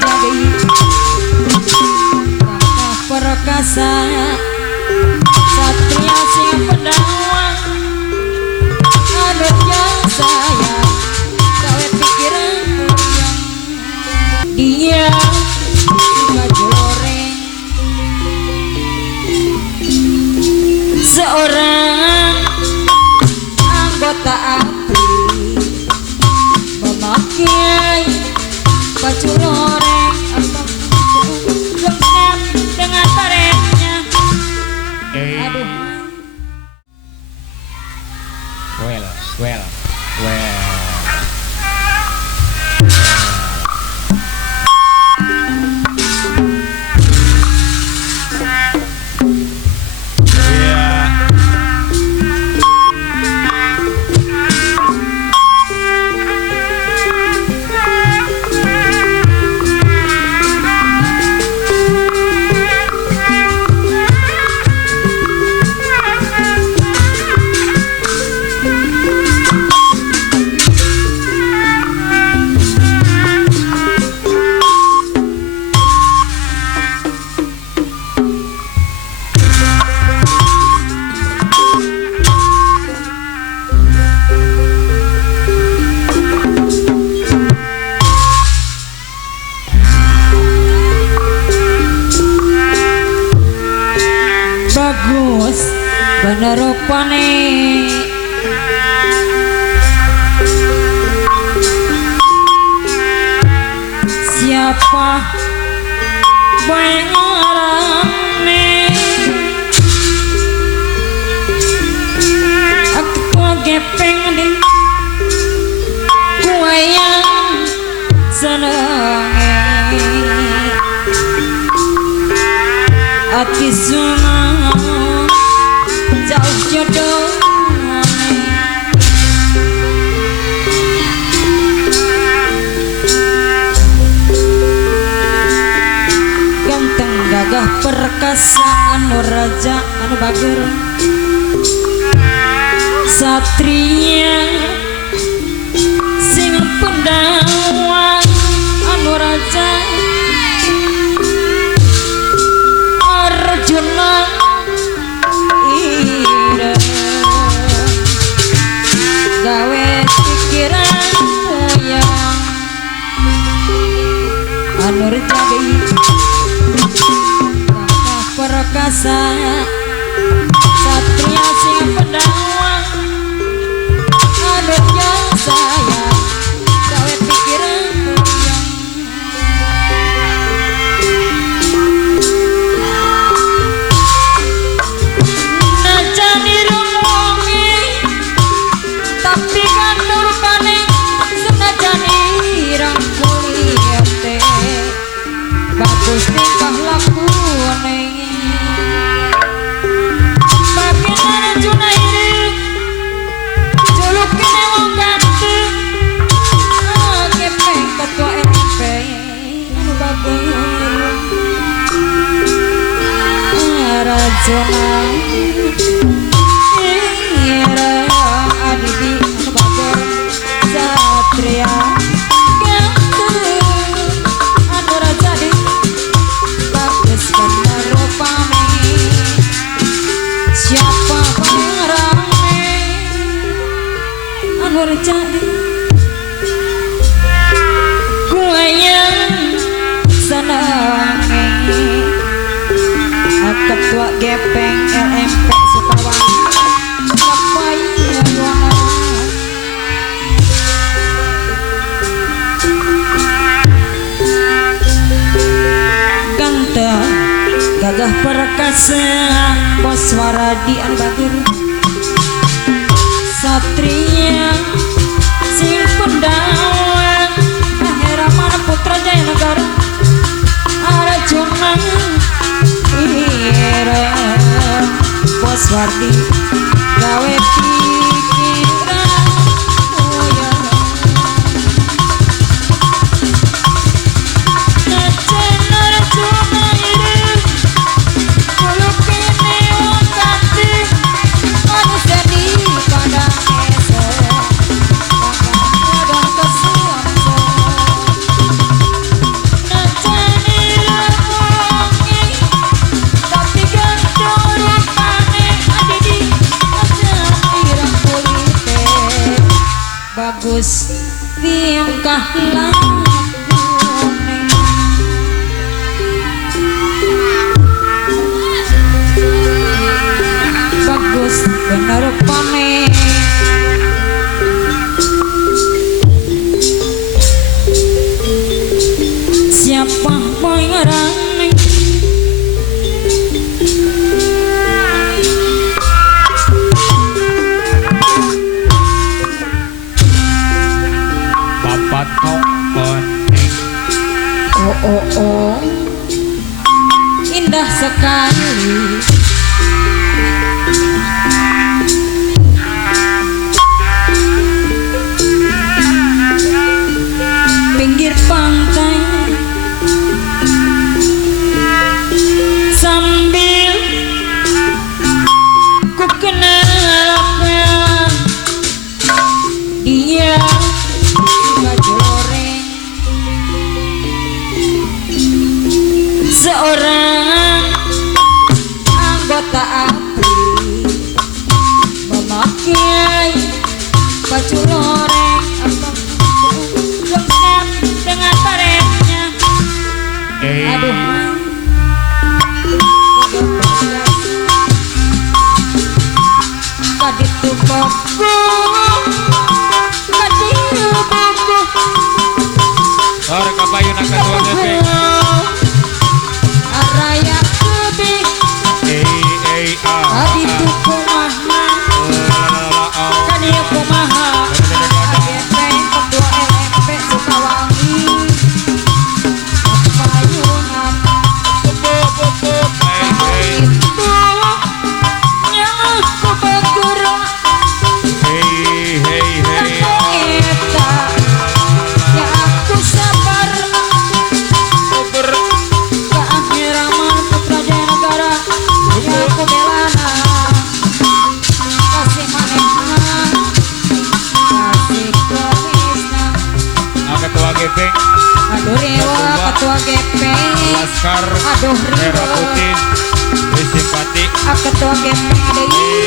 jadi kakak perkasa satria sing pendawang adanya saya gawe pikiran yang dia baju loreng seorang anggota APRI memakai baju loreng lengkap dengan baretnya. Aduh. Well. Bagus bener rupane siapa pengarane aku gepeng di kue yang seneng hati semua jauh jodoh ganteng gagah perkasa anu raja anu bager satria sing pendawang anu raja Arjuna ira gawe pikiran yang anu jadi kakak perkasa satria sing pendawang adanya saya gawe pikiran yang najani rumungi tapi kan nurpane senajani rangkuli teh bagus tingkah laku neng bagaimana Arjuna ini julukin wong ganteng gepeng ketua RP anu bagus Arjuna ira adidi anu bagus satria anu raja di bagus bener rupane siapa pengarane anu raja di kue yang seneng ketua gepeng LMP Sukawang sampai ganteng gagah perkasa bos waradi anu bager satria sing pendawang ahera mana putra jaya negara Arjuna ira bos wardi gawe pikiran bagus tingkah lakune bagus bener pane siapa boy ngarang oh indah sekali pinggir pantai sambil ku kenal dia baju loreng seorang anggota ABRI memakai baju loreng lengkap dengan baretnya. Aduh kaditu bobo kaditu bobo Ora kabayo na kadua gabi araya kebe kaditu kumaha kaditu kumaha AGP ketua LMP Sukawangi payungan itu yang aku bergerak ketua GP Laskar aduh Merah Putih simpati ketua GP